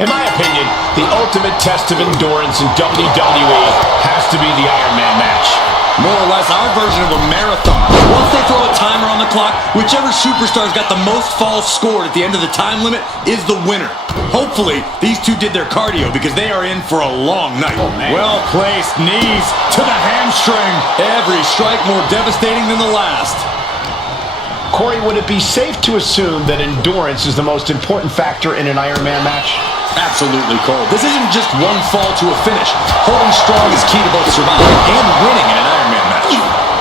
In my opinion, the ultimate test of endurance in WWE has to be the Iron Man match. More or less our version of a marathon. Once they throw a timer on the clock, whichever superstar's got the most falls scored at the end of the time limit is the winner. Hopefully, these two did their cardio because they are in for a long night. Oh, well-placed knees to the hamstring. Every strike more devastating than the last. Corey, would it be safe to assume that endurance is the most important factor in an Iron Man match? Absolutely, Cole. This isn't just one fall to a finish. Holding strong is key to both surviving and winning in an Iron Man match.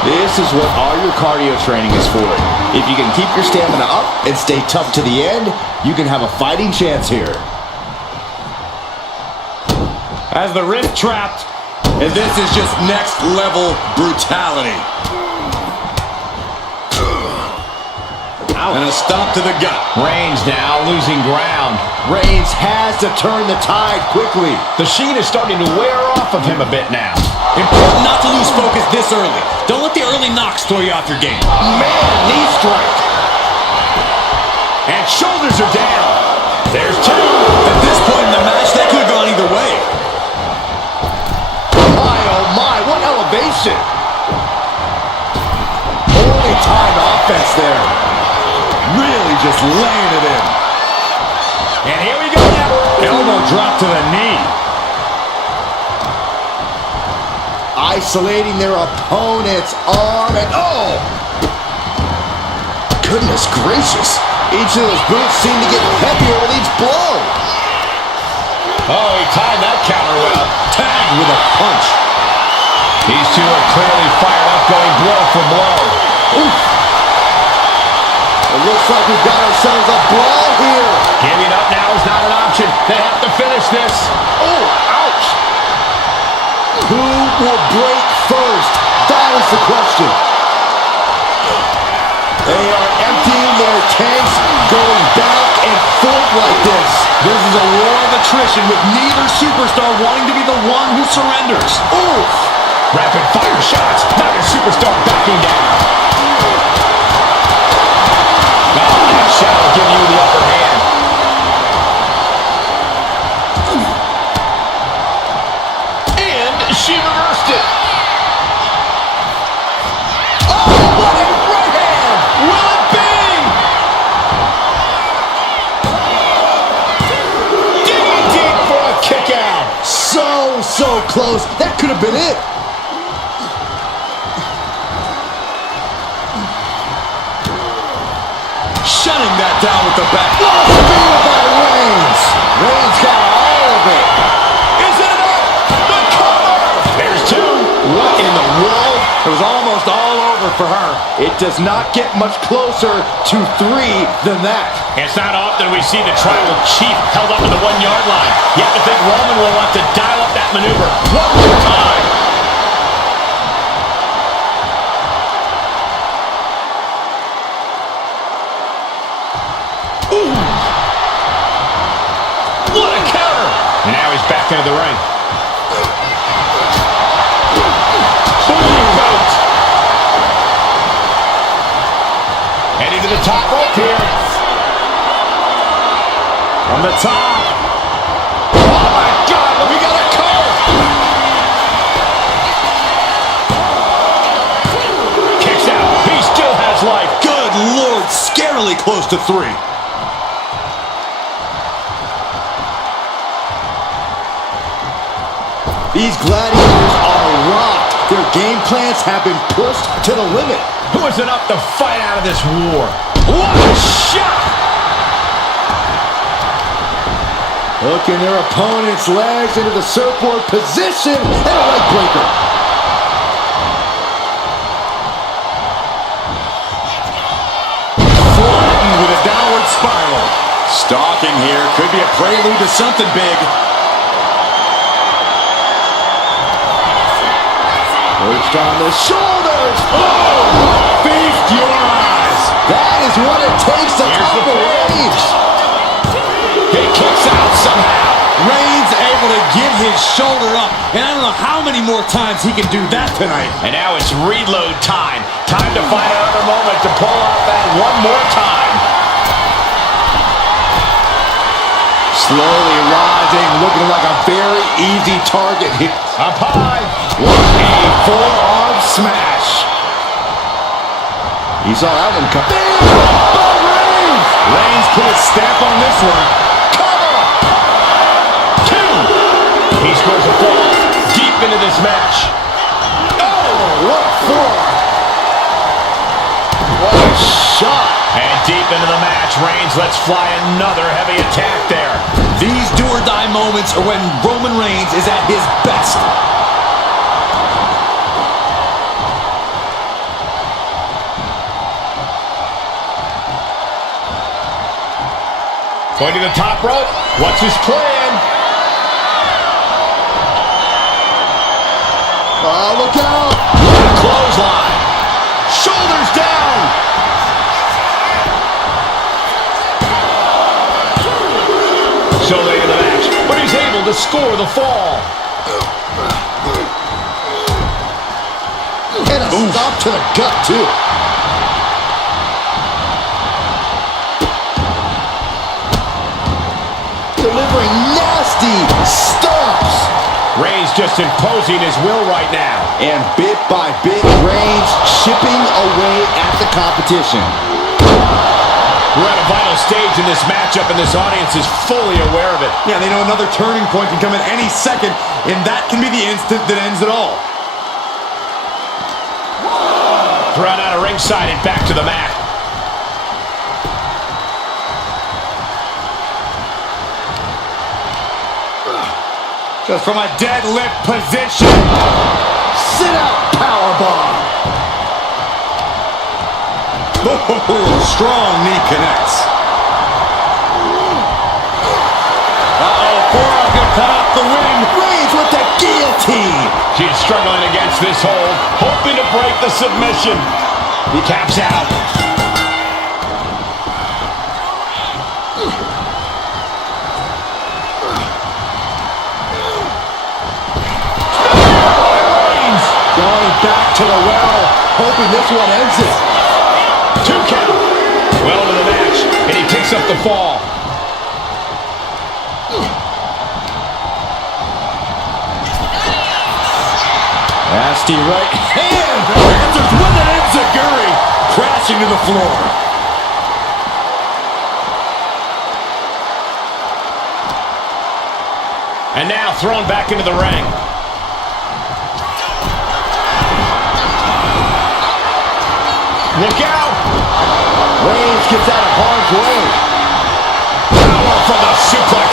This is what all your cardio training is for. If you can keep your stamina up and stay tough to the end, you can have a fighting chance here. As the wrist trapped, and this is just next level brutality. And a stop to the gut. Reigns now losing ground. Reigns has to turn the tide quickly. The sheen is starting to wear off of him a bit now. Important not to lose focus this early. Don't let the early knocks throw you off your game. Man, knee strike. And shoulders are down. There's two. At this point in the match, that could have gone either way. Oh my, what elevation. Only time offense there. Really just laying it in. And here we go now. Elbow drop to the knee. Isolating their opponent's arm and oh! Goodness gracious. Each of those boots seem to get heavier with each blow. Oh, he timed that counter well. Tagged with a punch. These two are clearly fired up, going blow for blow. Oof. It looks like we've got ourselves a brawl here. Giving up now is not an option. They have to finish this. Oh, ouch. Who will break first? That is the question. They are emptying their tanks, going back and forth like this. This is a war of attrition with neither superstar wanting to be the one who surrenders. Oof. Rapid fire shots. Neither superstar backing down. That shot will give you the upper hand. And she reversed it. Oh, what a right hand! Will it be? Digging deep for a kick out. So close. That could have been it. Shutting that down with the back. Spear by Reigns. Reigns got all of it. Is it enough? The cover. There's two. What in the world? It was almost all over for her. It does not get much closer to 3 than that. It's not often we see the tribal chief held up at the 1 yard line. You have to think Roman will want to dial up that maneuver one more time. Ooh. What a counter. And now he's back into the ring. Boot. Heading to the top rope here. From the top. Oh my God, we got a cover. Kicks out. He still has life. Good Lord, scarily close to 3. These gladiators are rocked. Their game plans have been pushed to the limit. Who is enough to fight out of this war? What a shot! Hooking their opponent's legs into the surfboard position and a leg breaker. Flattened with a downward spiral. Stalking here could be a prelude to something big. Perched on the shoulders. Oh! Feast your eyes. That is what it takes to top a Reigns. He kicks out somehow. Reigns able to get his shoulder up. And I don't know how many more times he can do that tonight. And now it's reload time. Time to find another moment to pull off that one more time. Slowly rise. dodging, looking like a very easy target here. Up high. What a forearm smash. You saw that one come. Reigns put a stamp on this one. Cover. 2. He scores a fall deep into this match. Oh, what a forearm. What a shot. And deep into the match, Reigns lets fly another heavy attack there. These do-or-die moments are when Roman Reigns is at his best. Going to the top rope. What's his plan? Oh, look out. Clothesline. Shoulders down. So late in the match, but he's able to score the fall. And a stop to the gut, too. Delivering nasty stomps. Reigns just imposing his will right now. And bit by bit, Reigns chipping away at the competition. We're at a vital stage in this matchup, and this audience is fully aware of it. Yeah, they know another turning point can come at any second, and that can be the instant that ends it all. Thrown out of ringside and back to the mat. Just from a deadlift position. Sit out powerbomb. Oh, strong knee connects. Uh-oh, forearm gonna cut off the wind. Reigns with the guillotine. She's struggling against this hold, hoping to break the submission. He taps out. Going back to the well, hoping this one ends it. 2 count. Well into the match, and he picks up the fall. Nasty right hand. Answers with an enziguri. Crashing to the floor. And now thrown back into the ring. Look out! Reigns gets out of harm's way. Power from the suplex.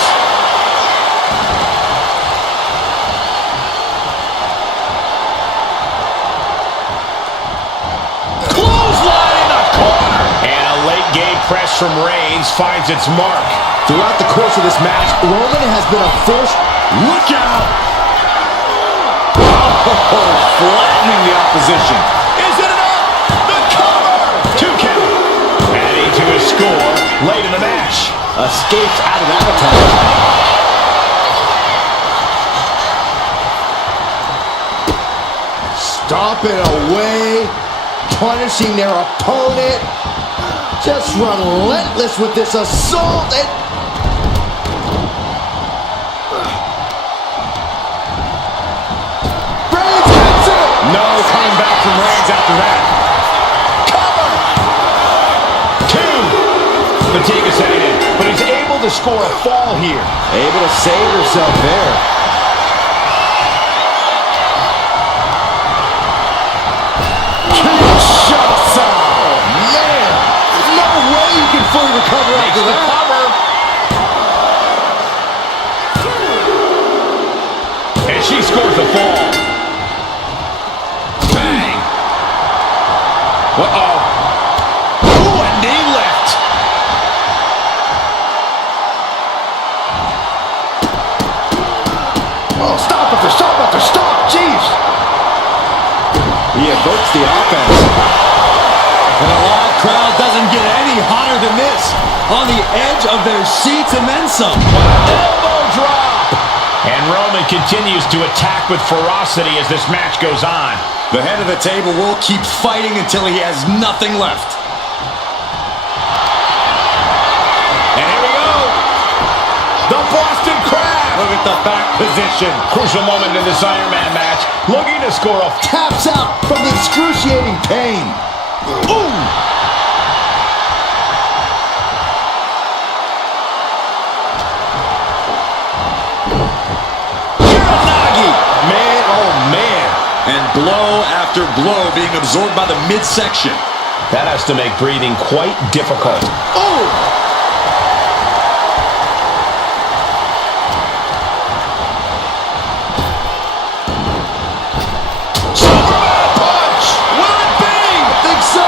Clothesline in the corner. And a late game press from Reigns finds its mark. Throughout the course of this match, Roman has been a force. Look out! Oh, flattening the opposition. Is it enough? The cover! 2 count. Adding to his score late in the match. Escapes out of that attack. Stomping away, punishing their opponent. Just relentless with this assault. And Reigns gets it. No coming back from Reigns after that. Fatigue is setting in, but he's able to score a fall here. Able to save herself there. Kinshasa! Man, there's no way you can fully recover after that. And she scores the fall. Bang! Uh-oh. Ooh, a knee lift. Oh, stop after stop after stop. Jeez. He evokes the offense. And a loud crowd doesn't get any hotter than this. On the edge of their seats and then some. Elbow drop. And Roman continues to attack with ferocity as this match goes on. The head of the table will keep fighting until he has nothing left. And here we go. The Boston Crab. the back position. Crucial moment in this Iron Man match. Looking to score a... Taps out from the excruciating pain. Ooh! Man, oh man. And blow after blow being absorbed by the midsection. That has to make breathing quite difficult. Oh! Superman punch! Will it be? I think so!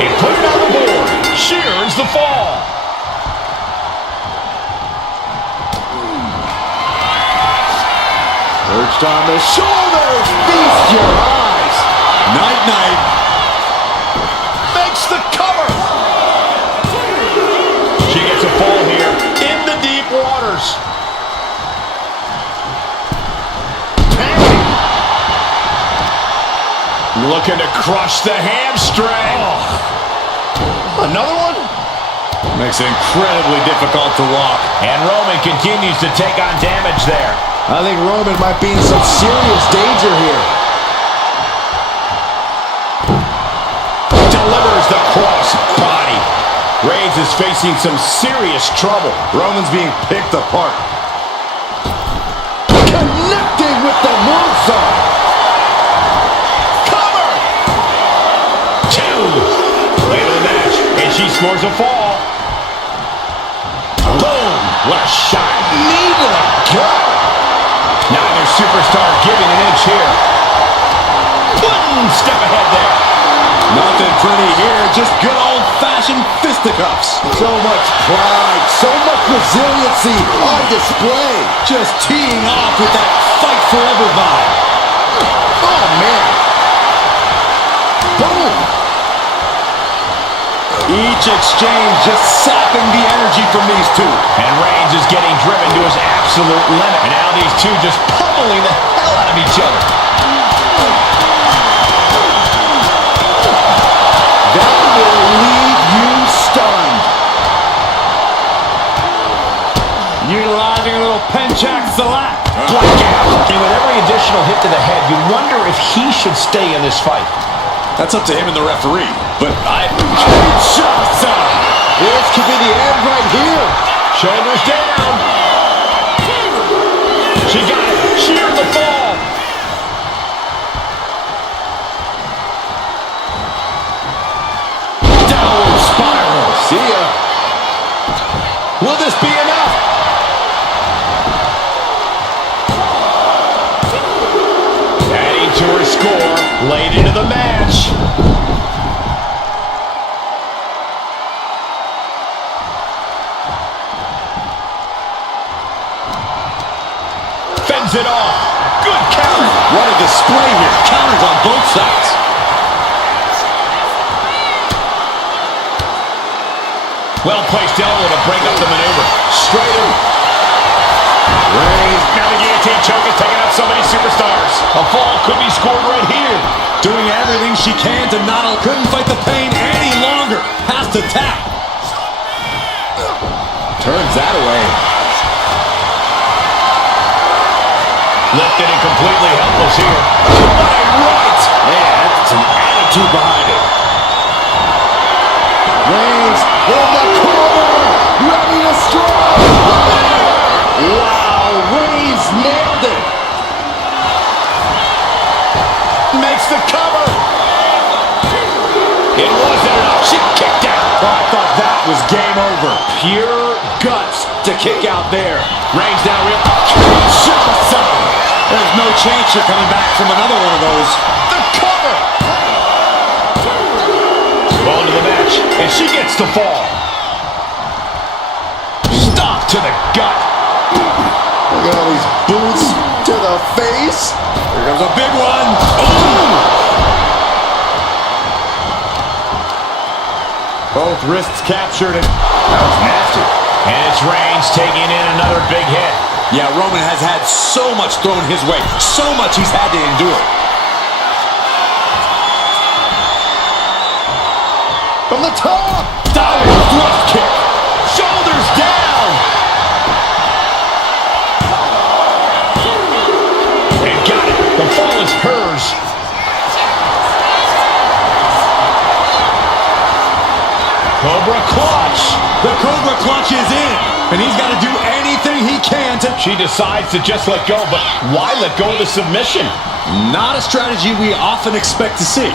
He put it on the board. Shears the fall. Perched on the shoulders. Feast your eyes. Night-night. Makes the cover. She gets a fall here in the deep waters. Looking to crush the hamstring. Oh. Another one? Makes it incredibly difficult to walk. And Roman continues to take on damage there. I think Roman might be in some serious danger here. Delivers the cross body. Reigns is facing some serious trouble. Roman's being picked apart. Connecting with the moonsault. Cover! 2. Later in the match, and she scores a fall. Boom! What a shot. Knee to the gut. Neither superstar giving an inch here. Boom! Step ahead there. Nothing pretty here, just good old-fashioned fisticuffs. So much pride, so much resiliency on display. Just teeing off with that fight forever vibe. Oh, man. Boom. Each exchange just sapping the energy from these two. And Reigns is getting driven to his absolute limit. And now these two just pummeling the hell out of each other. That will leave you stunned. Utilizing a little penchak select. Blackout. And with every additional hit to the head, you wonder if he should stay in this fight. That's up to him and the referee. But This could be the end right here. Shoulders down. She got it. Sheer the fall. Downward spiral. See ya. Will this be enough? Adding to her score late into the match. Fends it off. Good counter. what a display here. Counters on both sides. Well-placed elbow to break up the maneuver. Straight in. Reigns. Now the guillotine choke is taking out so many superstars. A fall could be scored right here. Doing everything she can to not couldn't fight the pain any longer. Has to tap. Turns that away. Lifted and completely helpless here. What a right! Man, that's some attitude behind it. Reigns in the corner, ready to strike. Wow, Reigns nailed it. Makes the cover. It wasn't enough. She kicked out. Oh, I thought that was game over. Pure guts to kick out there. Reigns now real. There's no chance you're coming back from another one of those. The cover. On to the match, and she gets the fall. Stop to the gut. Look at all these boots to the face. Here comes a big one. Both wrists captured, and That was nasty. And it's Reigns taking in another big hit. yeah, Roman has had so much thrown his way, so much he's had to endure. From the top. Downward thrust kick. Shoulder Cobra clutch. The Cobra clutch is in, and he's got to do anything he can to... She decides to just let go, but why let go of the submission? Not a strategy we often expect to see.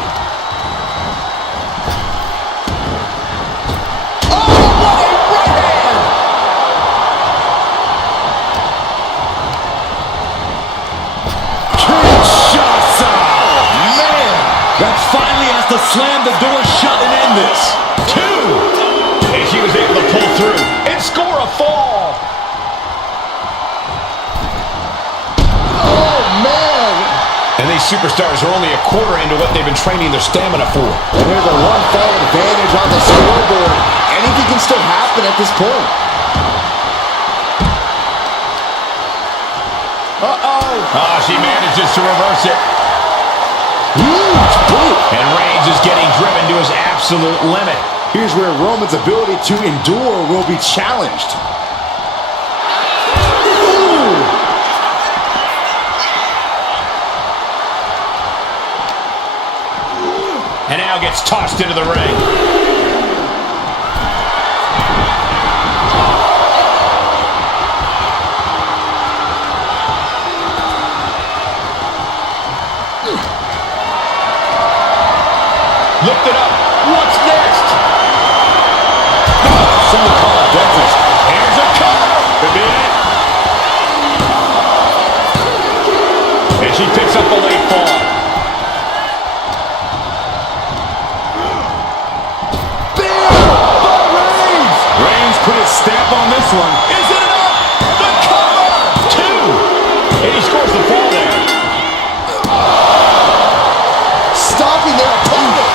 That finally has to slam the door shut and end this. 2. And she was able to pull through and score a fall. Oh, man. And these superstars are only a quarter into what they've been training their stamina for. And there's a one-fall advantage on the scoreboard. Anything can still happen at this point. She manages to reverse it. Huge boot. And Reigns is getting driven to his absolute limit. Here's where Roman's ability to endure will be challenged. Ooh. And now gets tossed into the ring. Lifted up. What's next? Someone call a dentist. Here's a cover. Could be it. And she picks up a late fall. Reigns! Reigns put his stamp on this one. Is it enough? The cover. 2. And he scores the fall there. Stopping their opponent.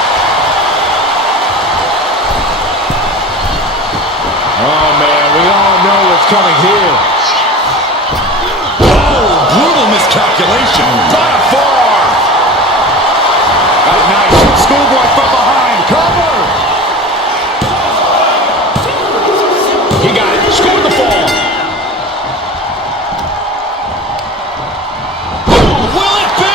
Oh, man, we all know what's coming here. Oh, brutal miscalculation. Got a forearm. Nice. Schoolboy from behind. Cover. He got it. Scored the fall. Oh, will it be?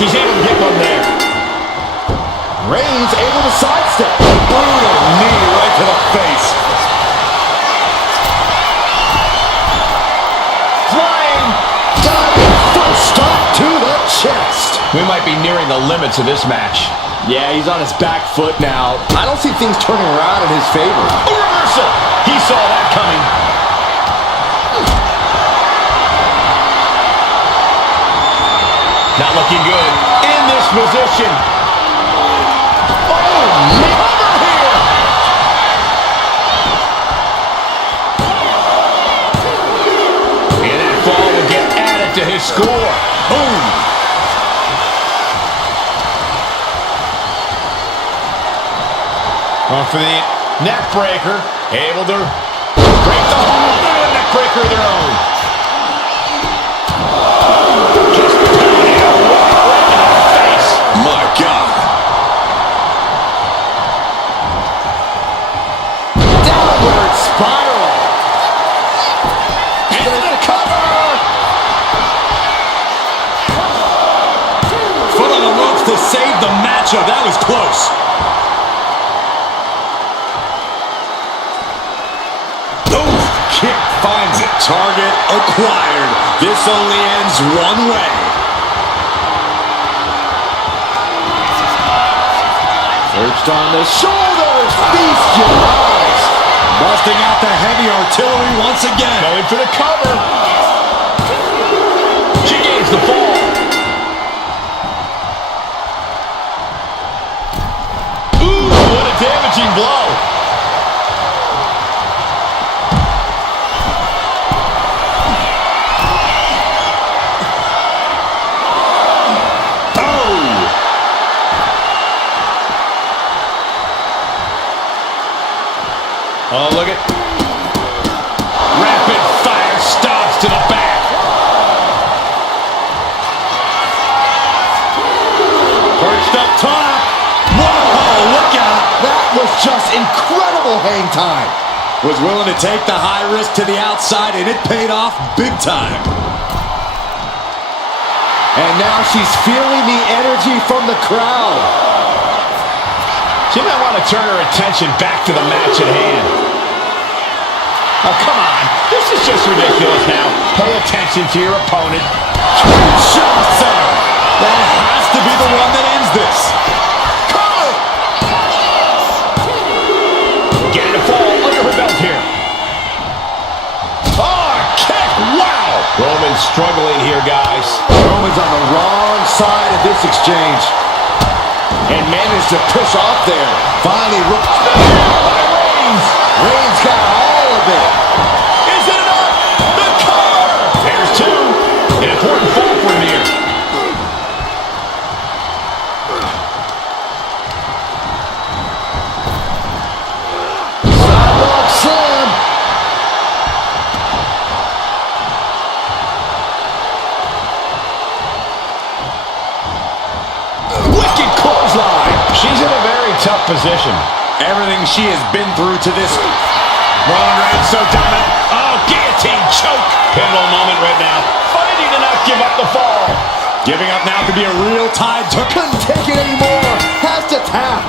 She's able to get one there. Reigns able to sidestep. Brutal knee right to the face. Flying. Got it. First stop to the chest. We might be nearing the limits of this match. Yeah, he's on his back foot now. I don't see things turning around in his favor. A reversal. He saw that coming. Not looking good in this position. Oh, cover here. And that fall will get added to his score. Boom. On for the neck breaker. Able to break the hold of a neck breaker of their own. Just pounding it right in the face. My God. Downward spiral. And there's the cover. Foot on the ropes to save the matchup. That was close. Kick finds it. Target acquired. This only ends one way. Perched on the shoulders. Feast your eyes. Busting out the heavy artillery once again. Going for the cover. She gains the fall. Ooh, what a damaging blow. Oh, look at rapid fire stops to the back. Perched up top. Whoa, look out. That was just incredible hang time. Was willing to take the high risk to the outside, and it paid off big time. And now she's feeling the energy from the crowd. She might want to turn her attention back to the match at hand. Oh, come on. This is just ridiculous now. Pay attention to your opponent. Kinshasa! That has to be the one that ends this. Cover! Getting a fall under her belt here. Oh, kick! Wow! Roman's struggling here, guys. Roman's on the wrong side of this exchange. And managed to push off there. Finally, Reigns! Reigns got all of it. Is it enough? The cover! There's two. An important fall for him here. Sidewalk slam. Wicked clothesline. She's in a very tough position. Everything she has been through to this. Roman Reigns so dominant. Oh, guillotine choke. Pivotal moment right now. Fighting to not give up the fall. Giving up now could be a real tide turn. Couldn't take it anymore. Has to tap.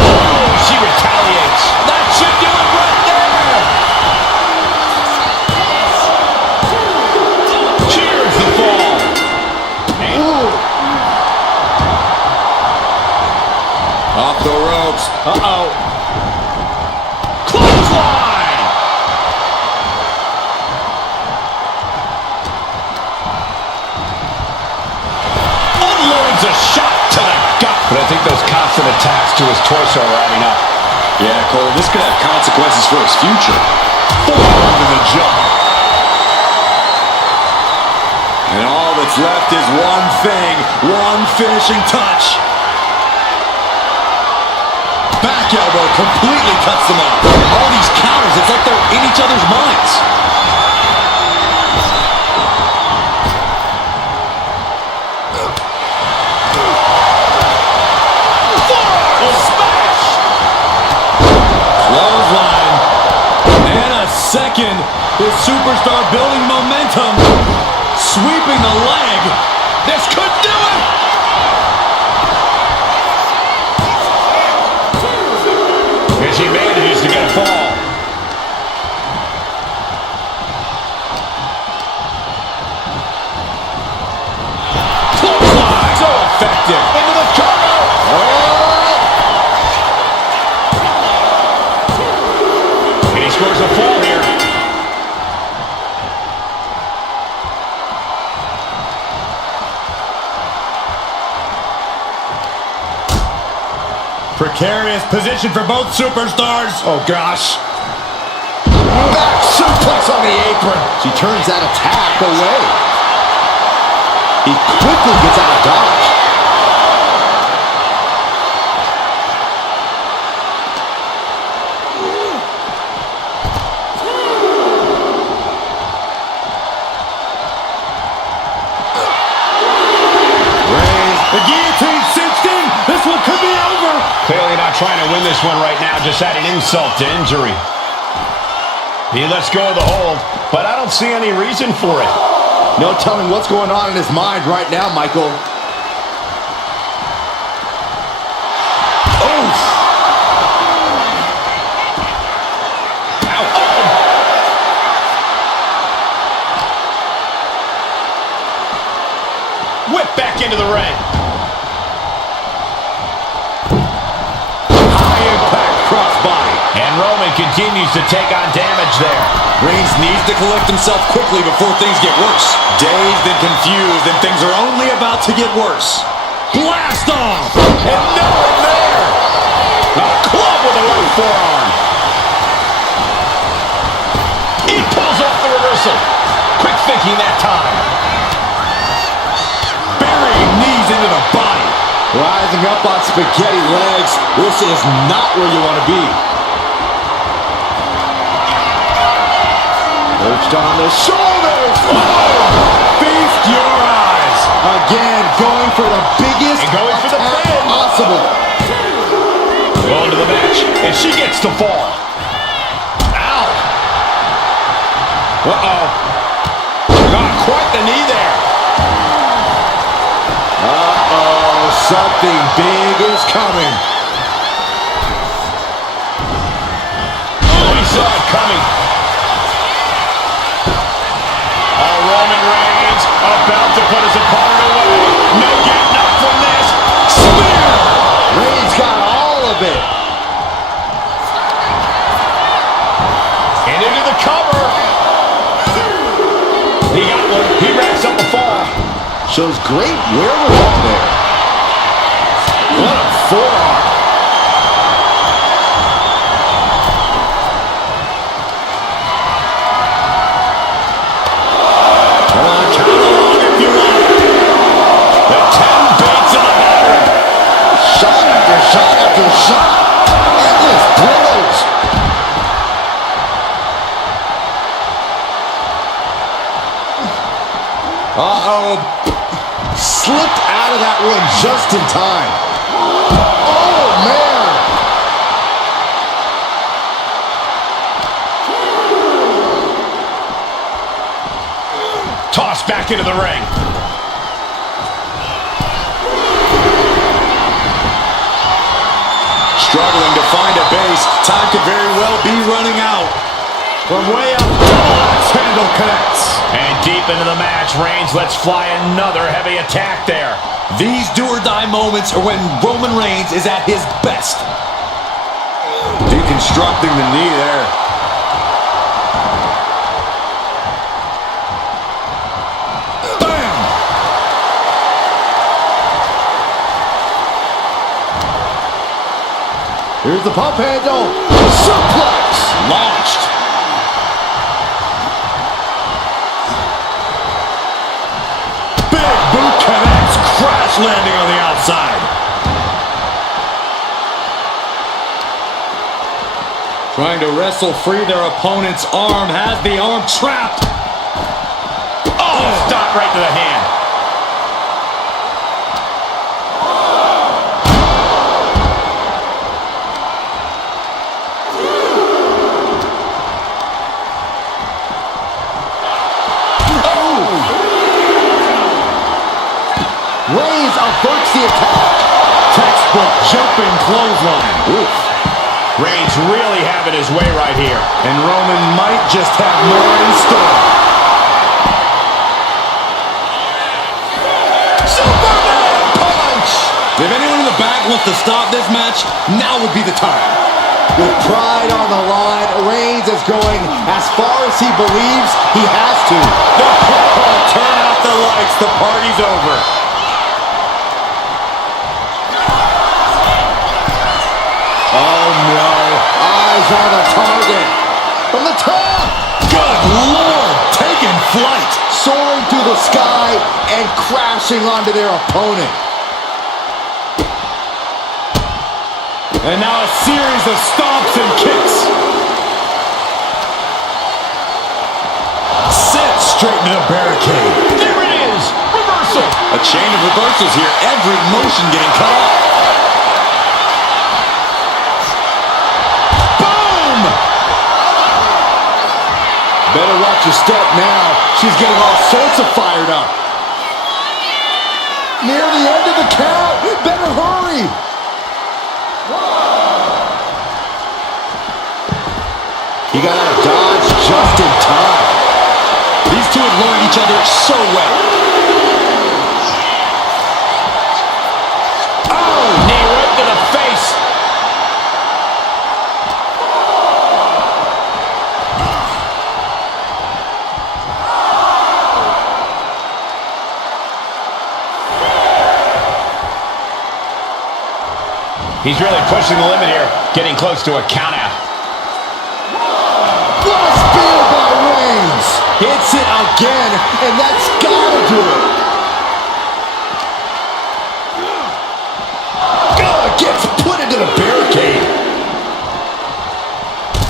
Oh, she retaliates. That should do it right there. Cheers the fall. Off the ropes. Uh-oh. Clothesline. Unloads a shot to the gut. But I think those constant attacks to his torso are adding up. Yeah, Cole, this could have consequences for his future. Forward to the jump. And all that's left is one thing, one finishing touch. Back elbow completely cuts them off. All these counters, it's like they're in each other's minds. Smash! Clothesline. And a second. This superstar building momentum. Sweeping the leg. This could do it! And she manages to get a fall. Clothesline! So effective. Into the cover! And he scores a fall here. Precarious position for both superstars. Oh, gosh. Back suplex on the apron. She turns that attack away. He quickly gets out of dodge. The guillotine cinched in. This one could be over. Clearly not trying to win this one right now, just adding insult to injury. He lets go of the hold, but I don't see any reason for it. No telling what's going on in his mind right now, Michael. Oof. Ow. Whip back into the ring. High impact crossbody. And Roman continues to take on damage there. Reigns needs to collect himself quickly before things get worse. Dazed and confused, and things are only about to get worse. Blast off! And no one there. A club with a right forearm. He pulls off the reversal. Quick thinking that time. Burying knees into the body. Rising up on spaghetti legs. This is not where you want to be. Perched on the shoulders. Feast your eyes. Again, going for the biggest And going for the attack pin. possible. Going to the match, and she gets the fall. Uh-oh. Got quite the knee there. Uh-oh, something big is coming. Oh, he saw it coming. Oh, Roman Reigns about to put his opponent away. No getting up from this. Spear! Reigns got all of it. And into the cover. He got one. He wraps up the fall. Shows great wherewithal there. What a forearm. Come on, count along if you want. The 10 beats in the bedroom. Shot after shot after shot. Endless blows. Uh-oh. Slipped out of that one just in time. Oh, man. Tossed back into the ring. Struggling to find a base. Time could very well be running out. From way up, double axe handle connects. And deep into the match, Reigns lets fly another heavy attack there. These do-or-die moments are when Roman Reigns is at his best. Deconstructing the knee there. Bam! Here's the pump handle. Suplex. Launched. Big boot connects. Crash landing on the outside. Trying to wrestle free their opponent's arm. Has the arm trapped. Oh, stop right to the hand. Reigns averts the attack. Textbook jumping clothesline. Oof. Reigns really having his way right here. And Roman might just have more in store. Superman punch. If anyone in the back wants to stop this match, now would be the time. With pride on the line, Reigns is going as far as he believes he has to. Turn out the lights. The party's over. Oh no, eyes on the target. From the top. Good Lord, taking flight. Soaring through the sky and crashing onto their opponent. And now a series of stomps and kicks. Sent straight into the barricade. There it is. Reversal. A chain of reversals here. Every motion getting cut off. Boom! Better watch your step now. She's getting all sorts of fired up. Near the end of the count. Better hurry. He got out of dodge just in time. These two have learned each other so well. Oh, knee right to the face. He's really pushing the limit here, getting close to a count out. What a spear by Reigns. Hits it again, and that's gotta do it. Gets put into the barricade.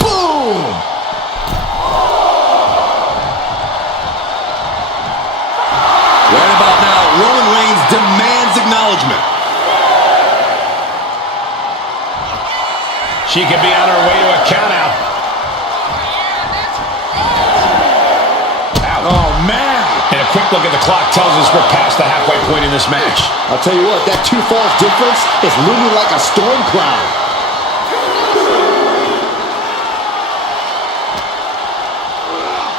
Boom. Right about now, Roman Reigns demands acknowledgement. She could be on her way to a count out. quick look at the clock tells us we're past the halfway point in this match. I'll tell you what, that 2 falls difference is looming like a storm cloud.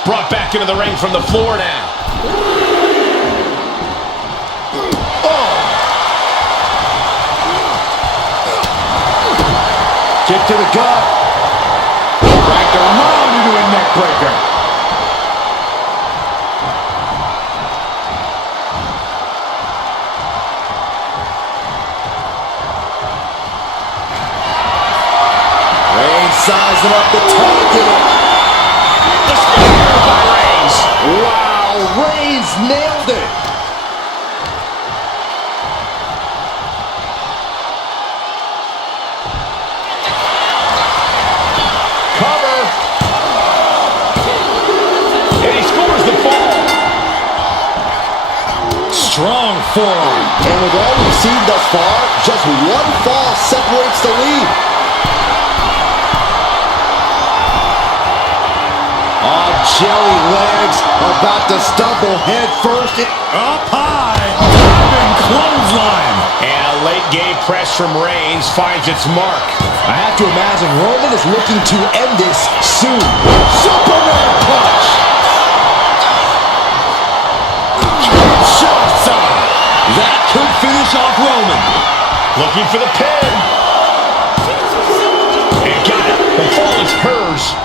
Brought back into the ring from the floor now. Oh! Kick to the gut. Dragged around into a neck breaker. Reigns sizing up the target. The spear by Reigns. Wow, Reigns nailed it. Cover. And he scores the fall. Strong forearm. And with all we've seen thus far, just one fall separates the lead. Oh, jelly legs about to stumble head first. Up high. Diving clothesline. And a late game press from Reigns finds its mark. I have to imagine Roman is looking to end this soon. Superman punch. Kinshasa. That could finish off Roman. Looking for the pin. And got it. The fall is hers.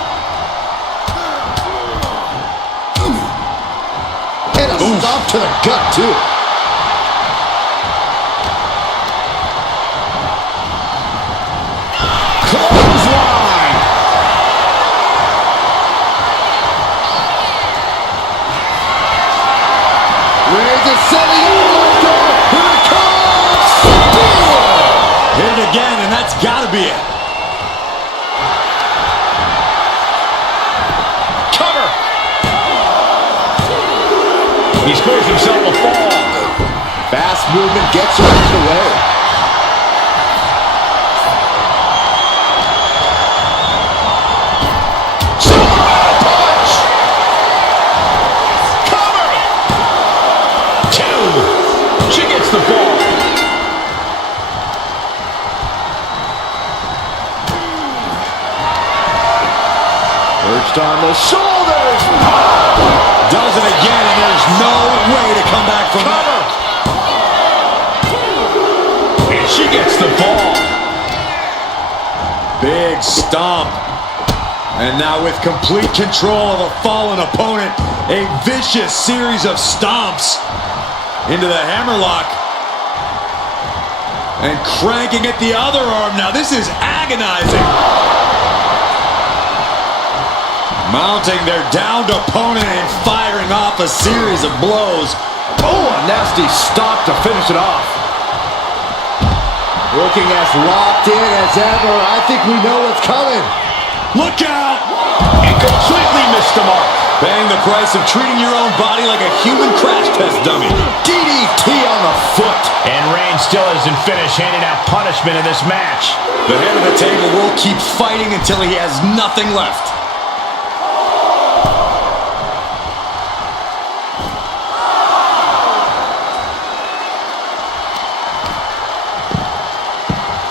And a stomp to the gut, too. Clothesline. Reigns is setting up. Here it comes. Spear. Hit it again, and that's got to be it. Cover. He scores himself a fall. Fast movement gets her out of the way. Superman punch. Cover. 2. She gets the fall. Perched on the shoulders. Does it again, and there's no way to come back from that. Cover. And she gets the fall. Big stomp. And now with complete control of a fallen opponent, a vicious series of stomps into the hammerlock. And cranking at the other arm. Now this is agonizing. Mounting their downed opponent and firing off a series of blows. Oh, a nasty stomp to finish it off. Looking as locked in as ever. I think we know what's coming. Look out! And completely missed the mark. Paying the price of treating your own body like a human crash test dummy. DDT on the foot. And Reigns still isn't finished handing out punishment in this match. The head of the table will keep fighting until he has nothing left.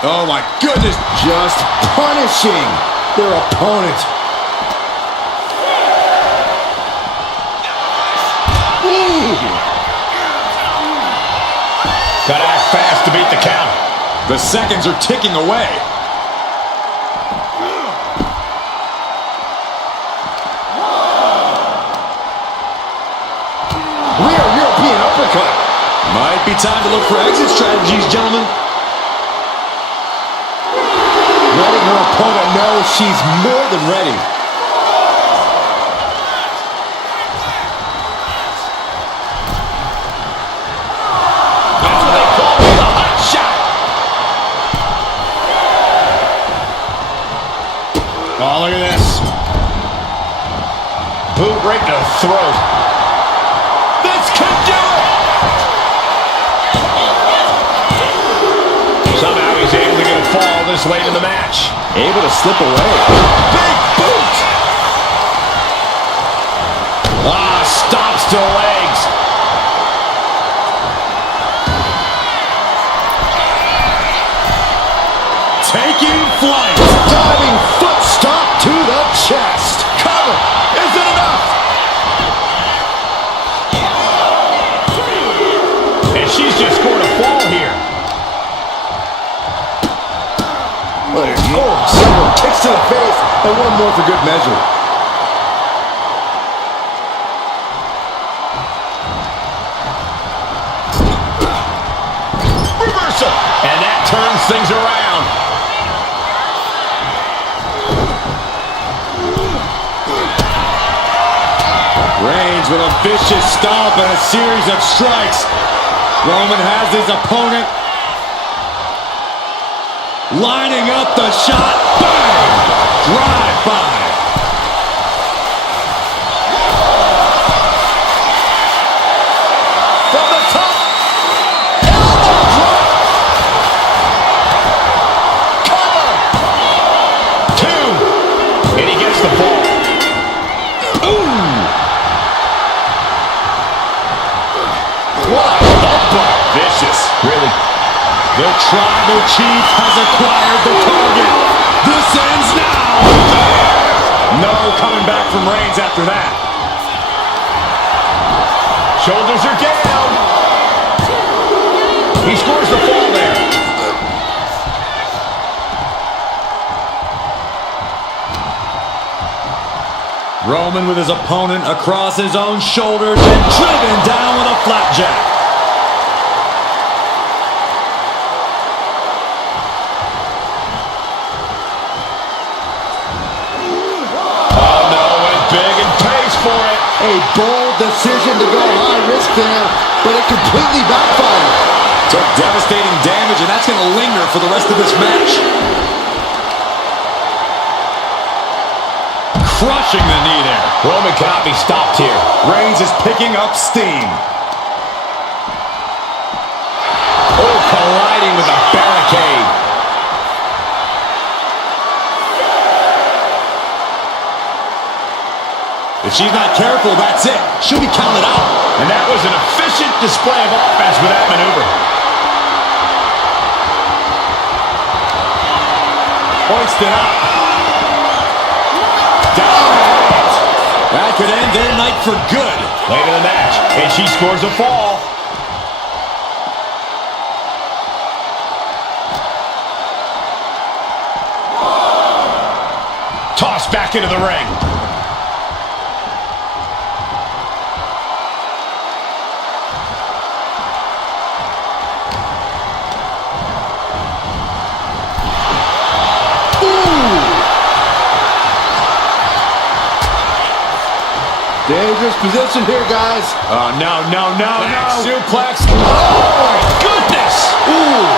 Oh my goodness. Just punishing their opponent. Gotta act fast to beat the count. The seconds are ticking away. Rear European uppercut. Might be time to look for exit strategies, gentlemen. Letting her opponent know she's more than ready. That's what they call the hot shot. Oh, look at this. Boot right to the throat. This could do it. Somehow he's able to get a fall this late in the match. Able to slip away. Big boot. Ah, stops to the legs. taking flight. Diving foot stomp to the chest. Cover. Is it enough? And she's just scored a fall here. Oh, several kicks to the face, and one more for good measure. Reversal. And that turns things around. Reigns with a vicious stomp and a series of strikes. Roman has his opponent lining up the shot. Bang! Drive-by. From the top. Elbow drop. Cover. 2. And he gets the ball. Ooh. What a headbutt. Vicious. Really. The Tribal Chief has acquired the target. This ends now. No coming back from Reigns after that. Shoulders are down. He scores the fall there. Roman with his opponent across his own shoulders and driven down with a flapjack. A bold decision to go high risk there, but it completely backfired. Took devastating damage, and that's going to linger for the rest of this match. Crushing the knee there. Roman cannot be stopped here. Reigns is picking up steam. Oh, colliding with a barricade. If she's not careful, that's it. She'll be counted out. And that was an efficient display of offense with that maneuver. Hoisted up. Down. That could end their night for good. Late in the match, and she scores a fall. Tossed back into the ring. Dangerous position here, guys. Oh, no. Suplex. Oh, my goodness. Ooh.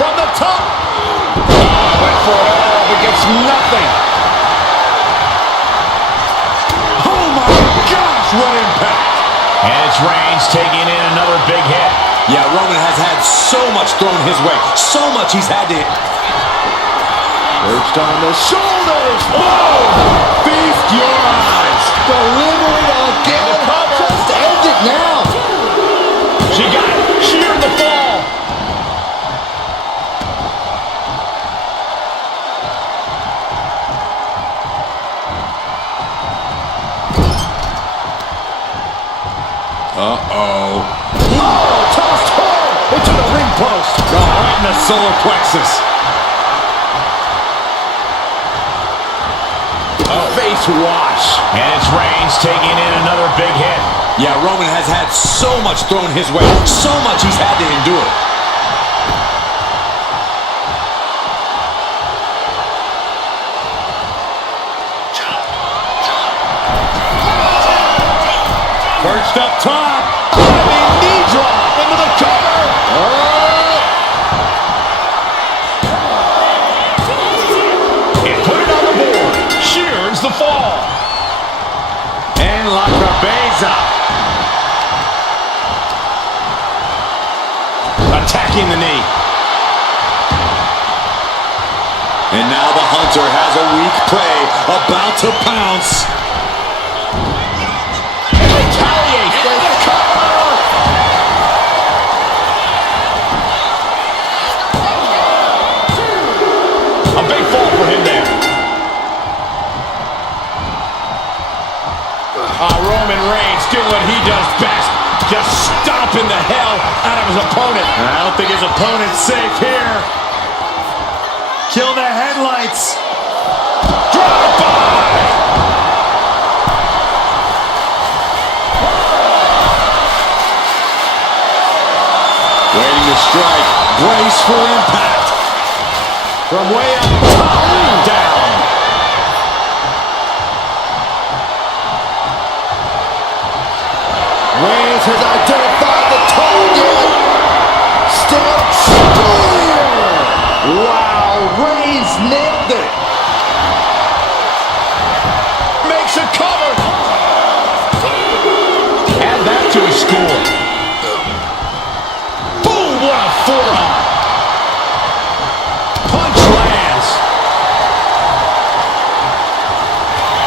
From the top. Went for it all, but gets nothing. Oh, my gosh, what impact. And it's Reigns taking in another big hit. Yeah, Roman has had so much thrown his way. So much he's had to hit. Perched on the shoulders. Oh! Feast your eyes. Delivered again. Just end it now. She got it. Sheared the fall. Uh-oh. Oh, tossed hard into the ring post. Right in the solar plexus. Face wash. And it's Reigns taking in another big hit. Yeah, Roman has had so much thrown his way. So much he's had to endure. Perched up top. Knee drop into the cover. And put it on the board. Shears the fall. And La Cabeza. Attacking the knee. And now the hunter has a weak prey about to pounce. Retaliate. A big fall for him there. Roman Reigns doing what he does best. Just stomping the hell out of his opponent. I don't think his opponent's safe here. Kill the headlights. Drive-by. Waiting to strike. Brace for impact. From way up top, down. Reigns has identified the target. Still spear. Wow, Reigns nailed it. Makes a cover. Add that to his score. Boom, what a forearm. Punch lands.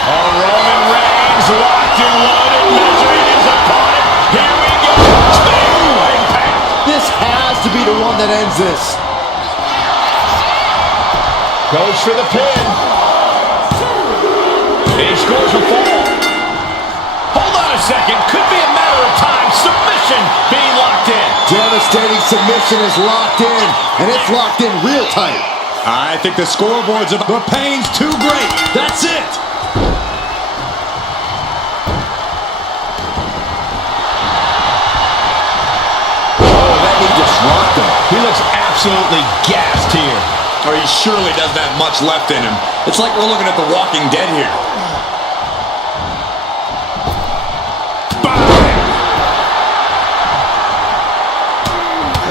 Oh, Roman Reigns locked and loaded, measuring his opponent. Here we go. Impact. This has to be the one that ends this. Goes for the pin. And he scores a fall. Hold on a second. Could be a matter of time. Submission being locked in. Devastating submission is locked in, and it's locked in real tight. I think the scoreboard's about. The pain's too great. That's it. Oh, that knee just rocked him. He looks absolutely gassed here. Or he surely doesn't have much left in him. It's like we're looking at The Walking Dead here.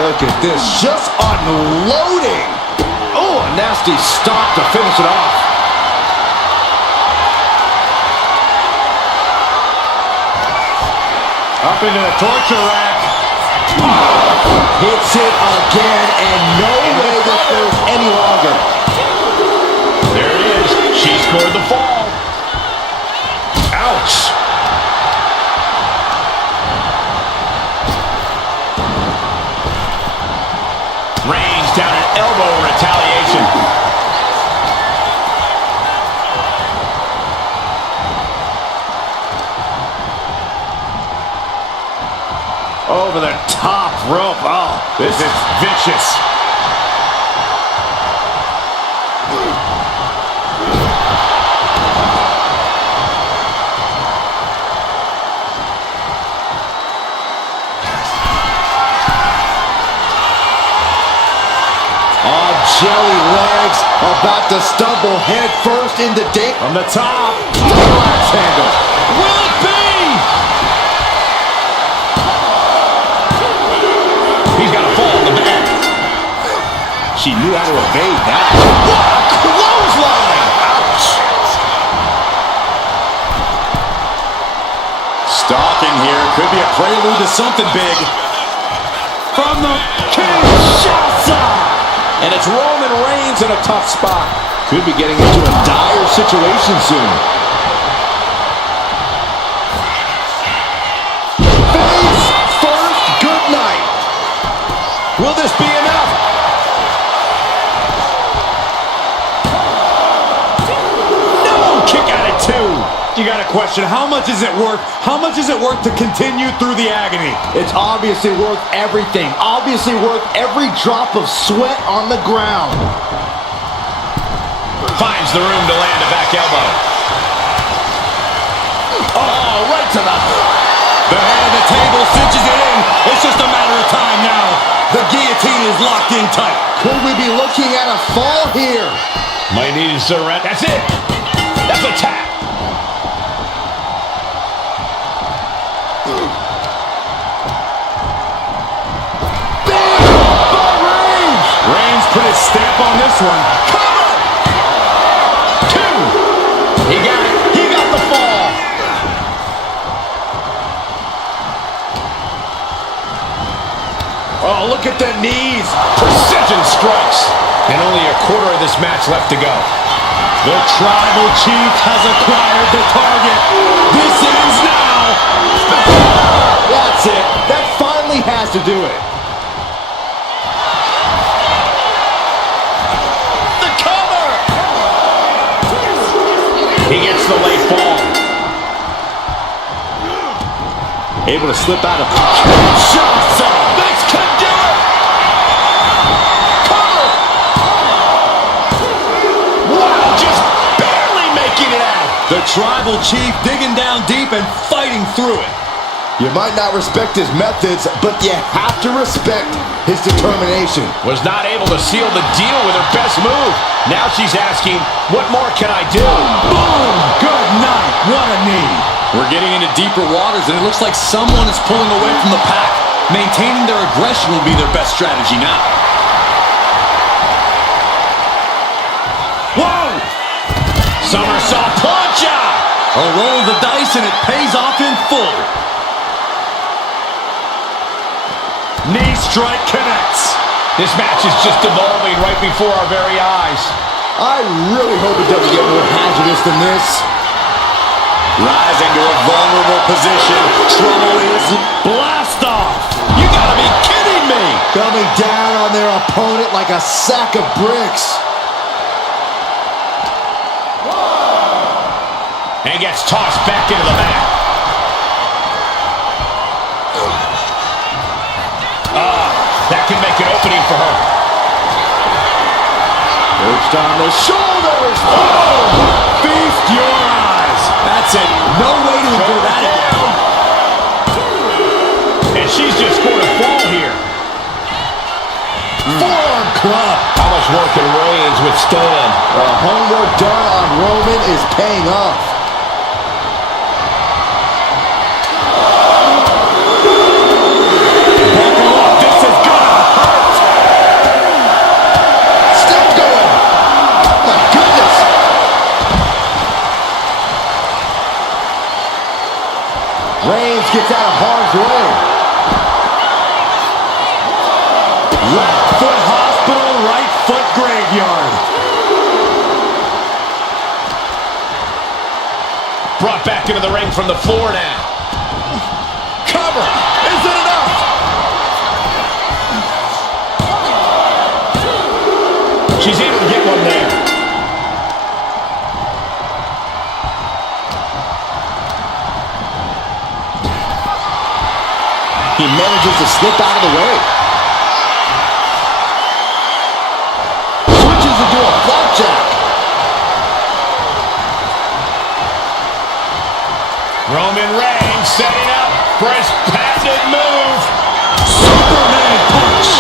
Look at this, just unloading. Oh, a nasty stop to finish it off. Up into the torture rack. Hits it again, and no way this goes any longer. There it is. She scored the fall. Ouch. Reigns down an elbow in retaliation. Over the top rope. Oh, This is vicious. jelly legs, about to stumble head first into date. From the top. Axe handle. Will it be? He's got a fall in the back. She knew how to evade that. What a clothesline! Ouch! Stalking here. Could be a prelude to something big. From the Kinshasa! And it's Roman Reigns in a tough spot. Could be getting into a dire situation soon. Face first, good night. Will this be enough? No! Kick out at two. You got a question. How much is it worth? How much is it worth to continue through the agony? It's obviously worth everything. Obviously worth every drop of sweat on the ground. Finds the room to land a back elbow. Oh, right to the... The head of the table cinches it in. It's just a matter of time now. The guillotine is locked in tight. Could we be looking at a fall here? Might need to surrender. That's it. That's a tap. Reigns put his stamp on this one. Cover! Two. He got it. He got the fall. Oh, look at the knees. Precision strikes. And only a quarter of this match left to go. The Tribal Chief has acquired the target. This ends now. That's it. That finally has to do it. The cover. He gets the late fall. Able to slip out of Kinshasa. This could do it. Cover. Wow, just barely making it out. The Tribal Chief digging down deep and fighting through it. You might not respect his methods, but you have to respect his determination. Was not able to seal the deal with her best move. Now she's asking, what more can I do? Boom! Good night. What a knee. We're getting into deeper waters, and it looks like someone is pulling away from the pack. Maintaining their aggression will be their best strategy now. Whoa! Somersault plancha! A roll of the dice, and it pays off in full. Knee strike connects. This match is just evolving right before our very eyes. I really hope it doesn't get more hazardous than this. Rising to a vulnerable position. Trouble is blast off. You gotta be kidding me. Coming down on their opponent like a sack of bricks. And gets tossed back into the mat. That can make an opening for her. Perched on the shoulders. Oh! Feast your eyes. That's it. No way to endure that. And she's just scored a fall here. Forearm club. How much work can Reigns withstand? The homework done on Roman is paying off. Reigns gets out of harm's way. Left foot hospital, right foot graveyard. Brought back into the ring from the floor now. Cover. Is it enough? She's able to get one there. He manages to slip out of the way. Switches into a flapjack. Roman Reigns setting up for his patented move. Superman punch.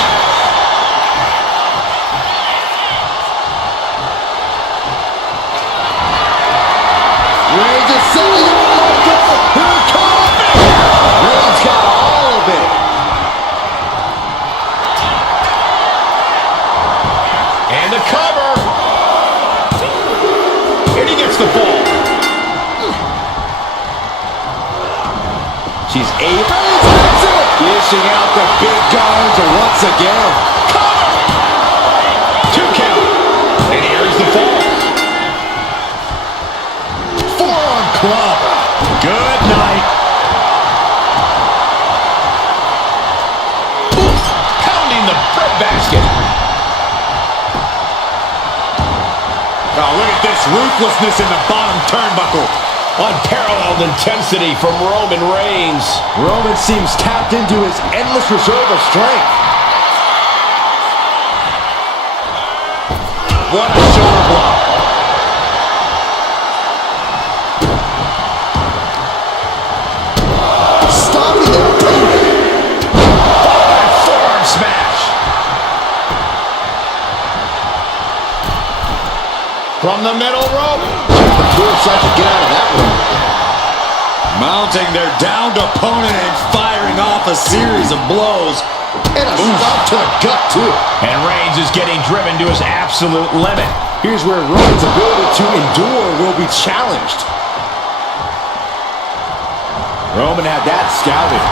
Reigns is setting up. Here it comes. Reigns got all of it. And the cover. And he gets the fall. She's able. Dishing out the big guns once again. Cover. 2 count. And here's the fall. Forearm club. Good night. Pounding the breadbasket. Oh, look at this ruthlessness in the bottom turnbuckle. Unparalleled intensity from Roman Reigns. Roman seems tapped into his endless reserve of strength. What a shoulder block. Stopping their opponent. Forearm smash. From the middle rope. The foresight to get out of that one. Mounting their downed opponent and firing off a series of blows. And a stop to the gut, too. And Reigns is getting driven to his absolute limit. Here's where Roman's ability to endure will be challenged. Roman had that scouted.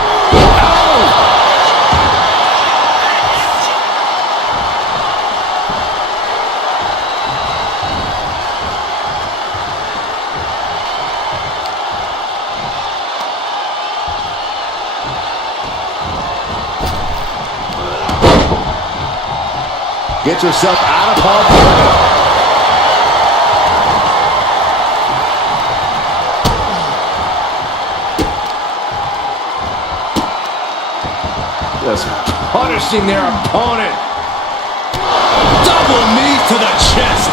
Gets herself out of harm's way. Just punishing their opponent. Double knee to the chest.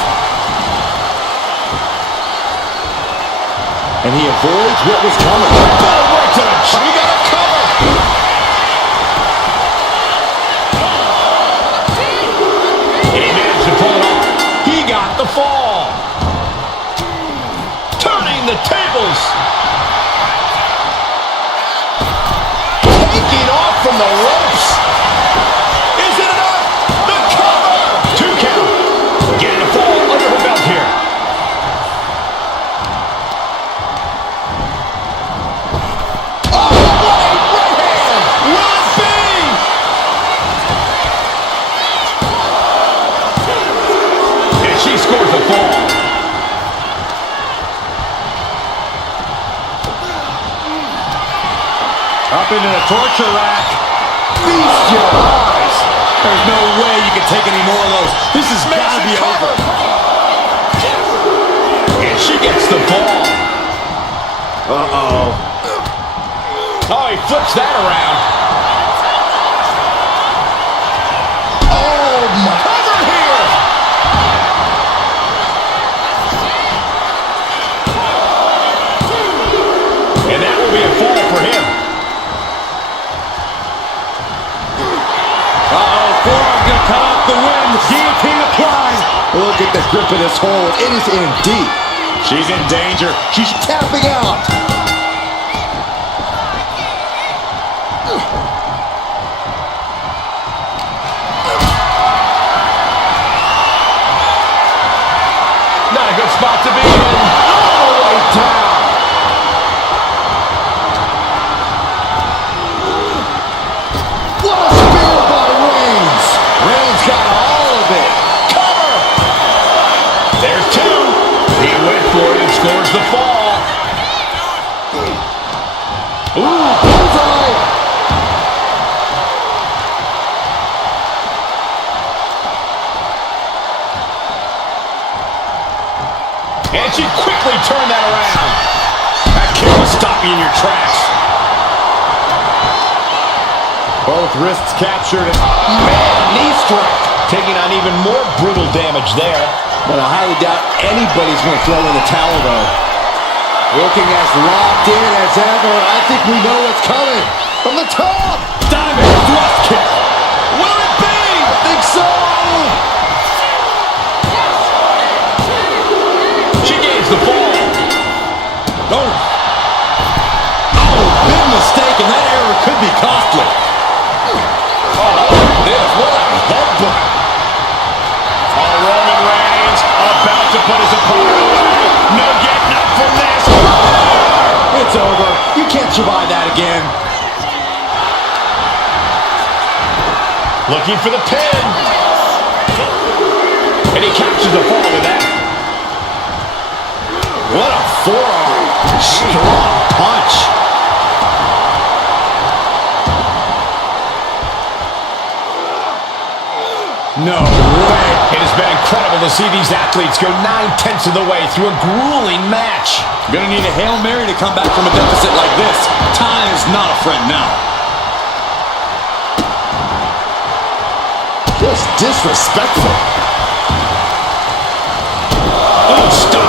And he avoids what was coming. Boom, right to the chin. We got a cover. And he managed to pull it off. He got the fall. Turning the tables. Taking off from the ropes. Is it enough? The cover. 2 count. Getting a fall under her belt here. She scores a fall. Up into the torture rack. Feast your eyes. There's no way you can take any more of those. This has got to be over. And she gets the fall. Uh-oh. Oh, he flips that around. Oh, my. Cover here. And that will be a fall for him. Uh-oh, forearm gonna cut off the wind. Guillotine applied. Look at the grip of this hold. It is in deep. She's in danger. She's tapping out. Not a good spot to be in. All the way down. What a spear by Reigns. Reigns got all of it. Cover. There's 2. He went for it and scores the fall. Ooh, bullseye. And she quickly turned that around. That kick will stop you in your tracks. Both wrists captured. And man, knee strike. Taking on even more brutal damage there. But I highly doubt anybody's going to throw in the towel, though. Looking as locked in as ever. I think we know what's coming. From the top. Diamond thrust kick. Will it be? I think so. She gains the fall. Oh, big mistake, and that error could be costly. What a headbutt. Oh, Roman Reigns about to put his opponent away. No getting up from this. It's over. You can't survive that again. Looking for the pin. And he captures the fall with that. What a forearm. Strong punch. No way. It has been incredible to see these athletes go 9/10 of the way through a grueling match. Gonna need a Hail Mary to come back from a deficit like this. Time is not a friend now. Just disrespectful. Oh, stop.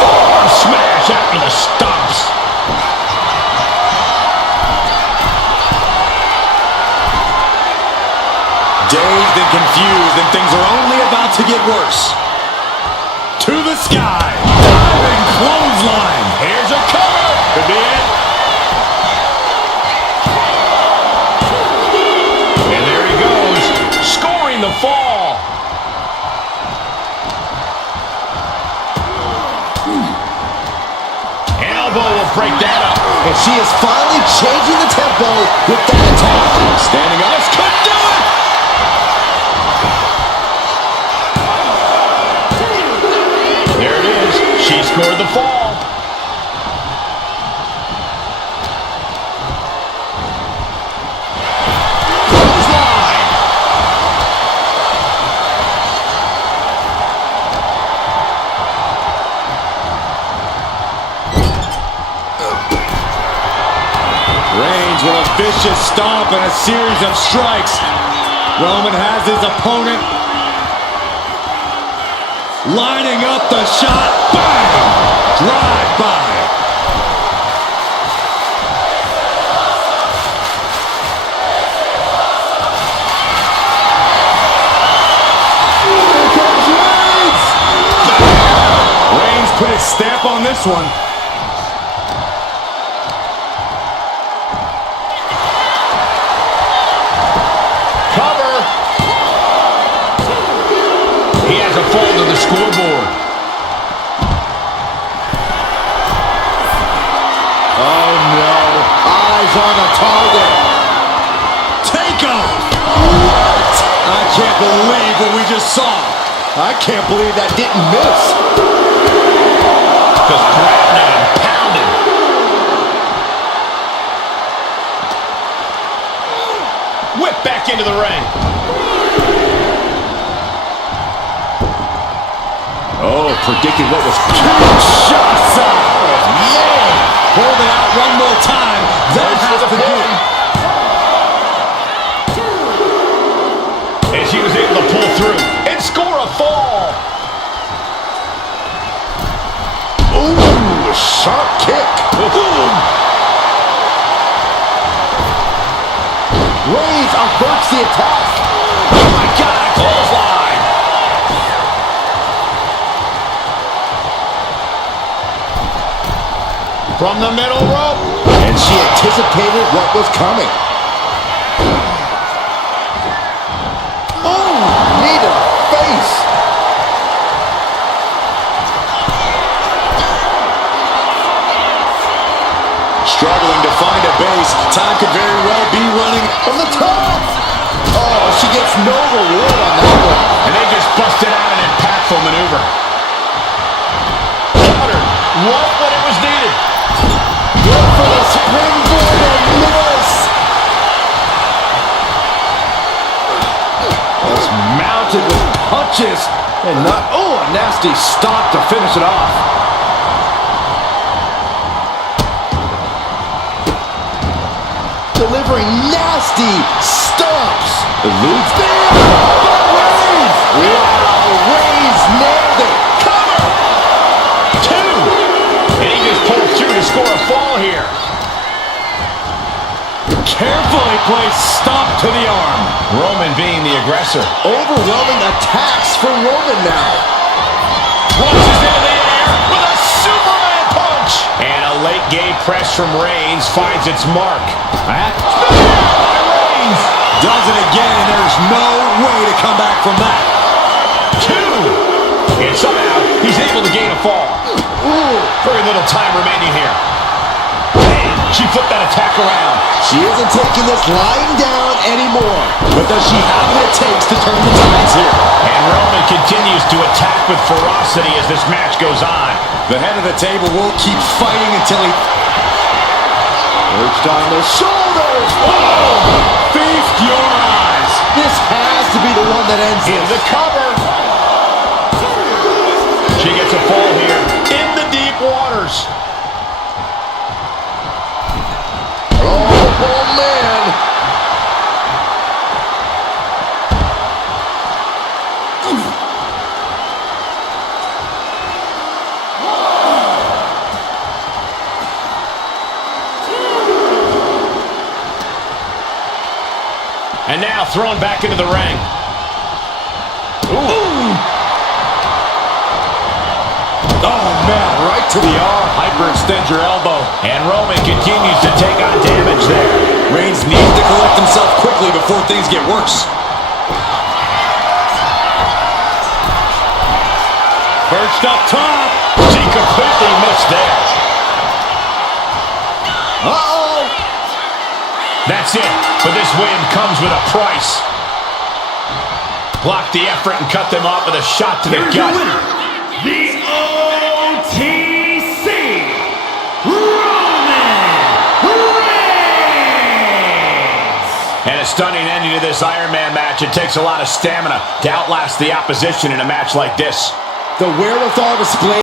Forearm smash after the stomps. Dazed and confused, and things are only about to get worse. To the sky. Diving clothesline. Here's a cover. Could be it. And there he goes, scoring the fall. Elbow will break that up. And she is finally changing the tempo with that attack. Standing up. This could do it. There it is. She scored the fall. with a vicious stomp and a series of strikes. Roman has his opponent lining up the shot. Bang! Drive by. Reigns put his stamp on this one. Cover. He has a fall to the scoreboard. Oh no, eyes on the target. Take off. What? I can't believe what we just saw. I can't believe that didn't miss. Just grabbing it and pounding. Whip back into the ring. Oh, predicted what was Shots up. Man. Hold it out one more time. That has to do it. And she was able to pull through and score a fall. Ooh, a sharp kick. Reigns averts the attack. Oh my God, clothesline. From the middle rope. And she anticipated what was coming. Oh, knee to the face. Struggling to find a base. Time could very well be running From the top. Oh, she gets no reward on that one. And they just busted out an impactful maneuver. Countered right when it was needed. Good for the springboard and miss. Just mounted with punches. And not, oh, a nasty stop to finish it off. Delivering nasty stomps. Eludes there. But Reigns. Wow, Reigns nailed it. Cover. Two. And he just pulled through to score a fall here. Carefully placed stomp to the arm. Roman being the aggressor. Overwhelming attacks for Roman now. Launches into the air with a Superman punch. And a late game press from Reigns finds its mark. Reigns Does it again, and there's no way to come back from that. two. And somehow he's able to gain a fall. Ooh. Very little time remaining here. And she flipped that attack around. She isn't taking this lying down anymore. But does she have what it takes to turn the tides here? And Roman continues to attack with ferocity as this match goes on. The head of the table will keep fighting until he... Perched on the shoulders. Oh! Feast your eyes! This has to be the one that ends In this. the cover. She gets a fall here in the deep waters. Oh, man. And now thrown back into the ring. Ooh. Oh, man, right to the arm. Hyperextend your elbow. And Roman continues to take on damage there. Reigns needs to collect himself quickly before things get worse. Perched up top. She completely missed there. Uh-oh. That's it. But this win comes with a price. Block the effort and cut them off with a shot to the gut. Your winner, the OTC, Roman Reigns. And a stunning ending to this Iron Man match. It takes a lot of stamina to outlast the opposition in a match like this. The wherewithal displayed.